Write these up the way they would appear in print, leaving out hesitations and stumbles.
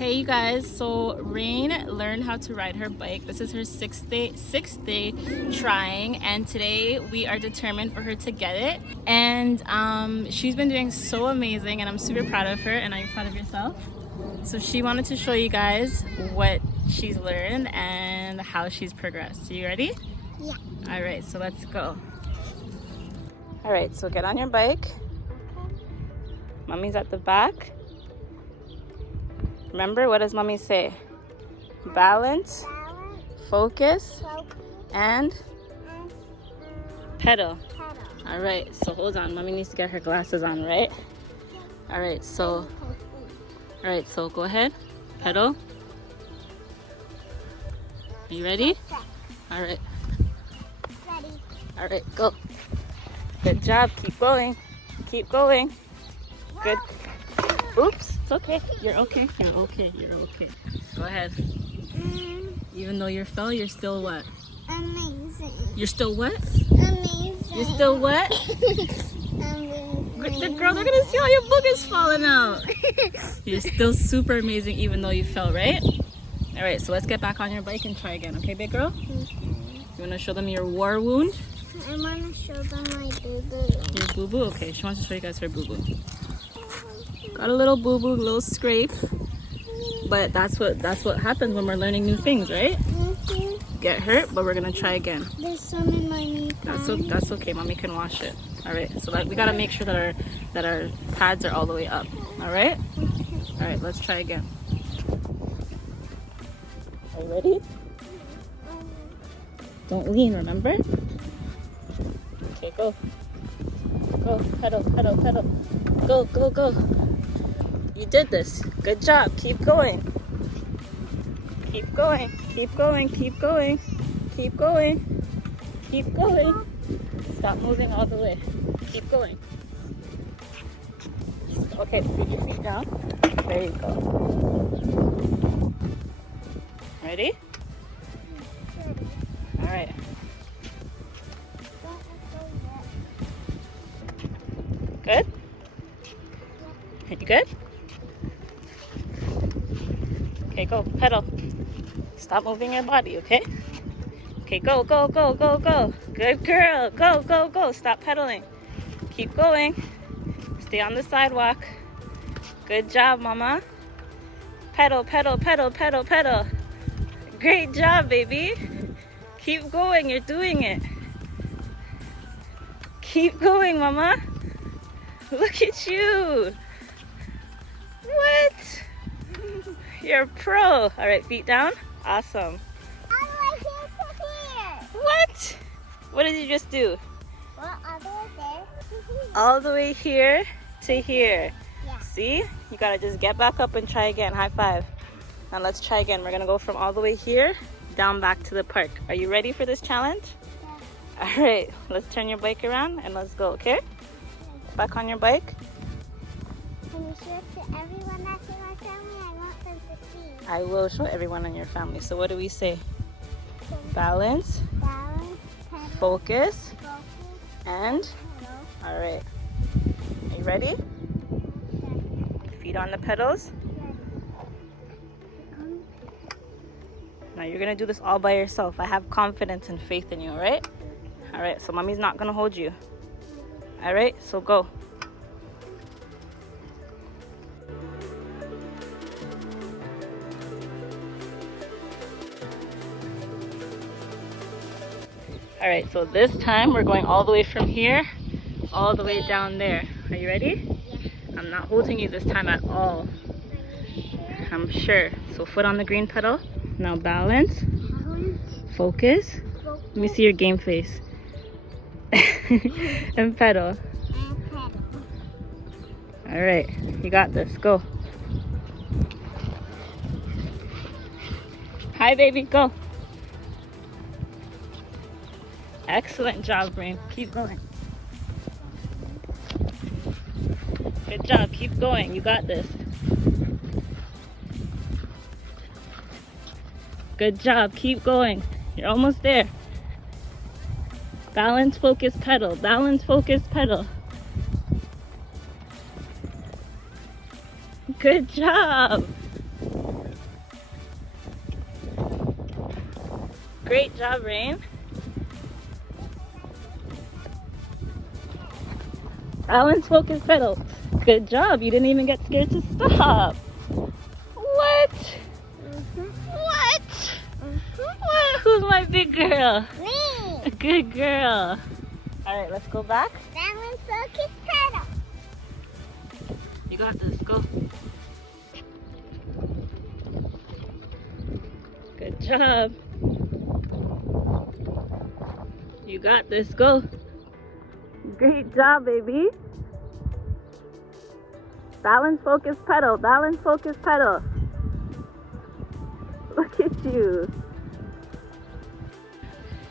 Hey you guys, so Rain learned how to ride her bike. This is her sixth day trying, and today we are determined for her to get it. And she's been doing so amazing, and I'm super proud of her. And are you proud of yourself? So she wanted to show you guys what she's learned and how she's progressed. Are you ready? Yeah. All right, so let's go. All right, so get on your bike. Okay. Mommy's at the back. Remember, what does mommy say? Balance, focus, and pedal. All right, so hold on. Mommy needs to get her glasses on, right? All right, so go ahead. Pedal. Are you ready? All right. Ready. All right, go. Good job. Keep going. Keep going. Good. Oops, it's okay. You're okay. You're okay. You're okay. Go ahead. Even though you fell, you're still what? Amazing. You're still what? Amazing. You're still what? Amazing. The girl, they're gonna see all your boogers falling out. You're still super amazing even though you fell, right? All right, so let's get back on your bike and try again, okay, big girl? You wanna show them your war wound? I want to show them my boo-boo. Your boo-boo? Okay, she wants to show you guys her boo-boo. Got a little boo-boo, little scrape. But that's what happens when we're learning new things, right? Get hurt, but we're gonna try again. There's some in my knee. That's okay. Mommy can wash it. All right. So we gotta make sure that our pads are all the way up. All right. All right. Let's try again. Are you ready? Don't lean. Remember? Okay. Go. Go. Pedal. Pedal. Pedal. Go. Go. Go. You did this. Good job. Keep going. Keep going. Keep going. Keep going. Keep going. Keep going. Stop moving all the way. Keep going. Okay, put your feet down. There you go. Ready? All right. Good? You good? Okay, go. Pedal. Stop moving your body, okay? Okay, go, go, go, go, go. Good girl. Go, go, go. Stop pedaling. Keep going. Stay on the sidewalk. Good job, mama. Pedal, pedal, pedal, pedal, pedal. Great job, baby. Keep going. You're doing it. Keep going, mama. Look at you. What? You're a pro. All right, feet down. Awesome. All the way here to here. What? What did you just do? Well, all the way there to here. All the way here to here. Yeah. See? You gotta just get back up and try again. High five. Now let's try again. We're gonna go from all the way here down back to the park. Are you ready for this challenge? Yeah. All right. Let's turn your bike around and let's go, okay? Back on your bike. Can you show it to everyone that's in my family? I want them to see. I will show everyone in your family. So what do we say? Balance, Balance, pedal, focus, focus, and... pedal. All right. Are you ready? Feet on the pedals. Now you're gonna do this all by yourself. I have confidence and faith in you, all right? All right, so mommy's not gonna hold you. All right, so go. All right, so this time we're going all the way from here, all the way down there. Are you ready? Yeah. I'm not holding you this time at all. I'm sure. So foot on the green pedal. Now balance, focus. Let me see your game face. And pedal. And pedal. All right, you got this. Go. Hi, baby. Go. Excellent job, Rain. Keep going. Good job. Keep going. You got this. Good job. Keep going. You're almost there. Balance, focus, pedal. Balance, focus, pedal. Good job. Great job, Rain. Balance, focus, pedal. Good job. You didn't even get scared to stop. What? What? What? Who's my big girl? Me. Good girl. All right, let's go back. Balance, focus, pedal. You got this. Go. Good job. You got this. Go. Great job, baby. Balance, focus, pedal. Balance, focus, pedal. Look at you.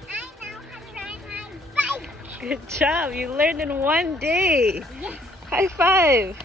I know how to ride my bike. Good job. You learned in one day. Yes. High five.